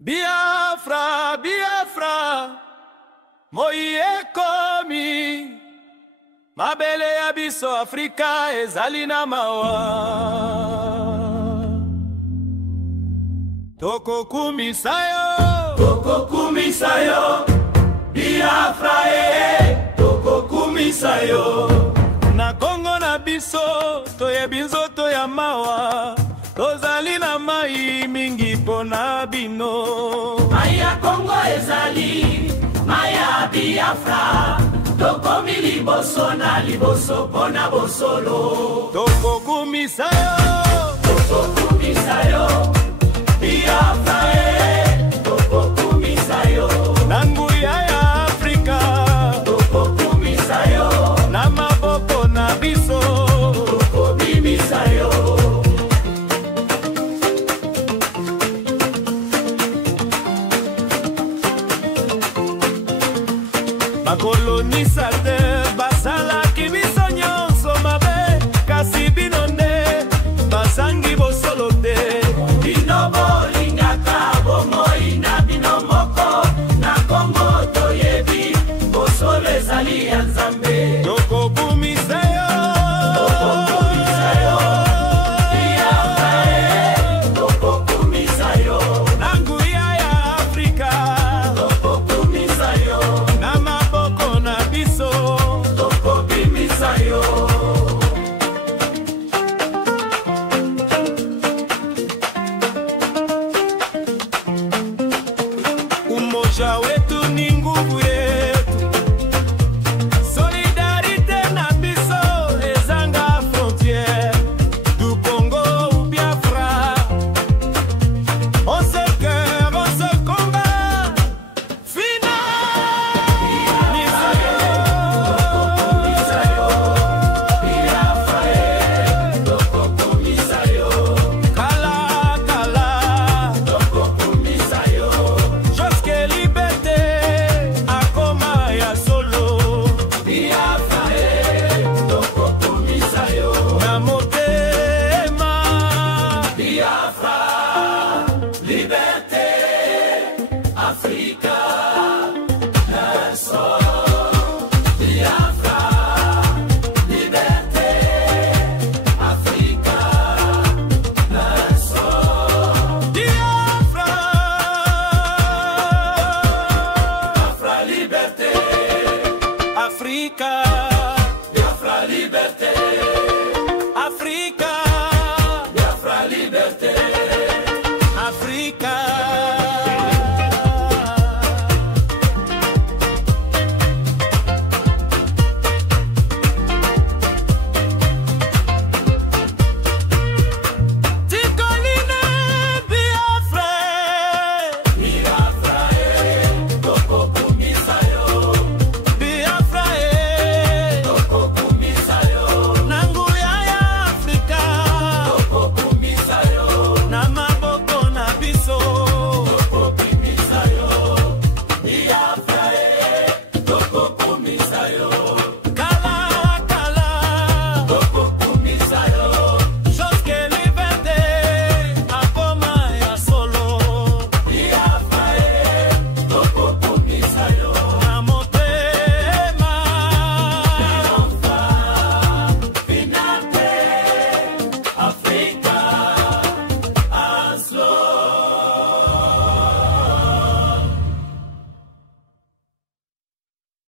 Biafra, Biafra, moi ekomi, mabele ya biso Afrika ezali na mawa. Tokokumisa yo, Biafra tokokumisa yo. Na Kongo na biso, toyebi nzoto ya mawa, tozali na mai mingi pona bino. Maya Kongo ezali, Maya Biafra, tokomi liboso na liboso pona bosolo. Tokokumisa yo, Biafra tokokumisa yo. Na nguya ya Afrika, tokokumisa yo. Na maboko na biso, tokobimisa yo. Bakolonisateur basalaki biso nyonso mabe, kasi bino nde basangi bosolo te. Bino bolingaka bomoi na bino moko, na Kongo toyebi bosolo ezali ya Nzambe. Tokokumisa yo, Biafra tokokumisa yo. na nguya ya Afrika, Tokokumisa yo, na maboko na biso, tokobimisa yo. umoja wetu ni nguvu yetu. Solidarité na biso ezanga frontière. Du Congo au Biafra, on se cœur, on se combat. Tokokumisa yo, Biafra tokokumisa yo. Kala, kala, Tokokumisa yo, jusque liberté, akoma ya solo. Biafra tokokumisa yo. Na motema, Biafra, liberté, Africa.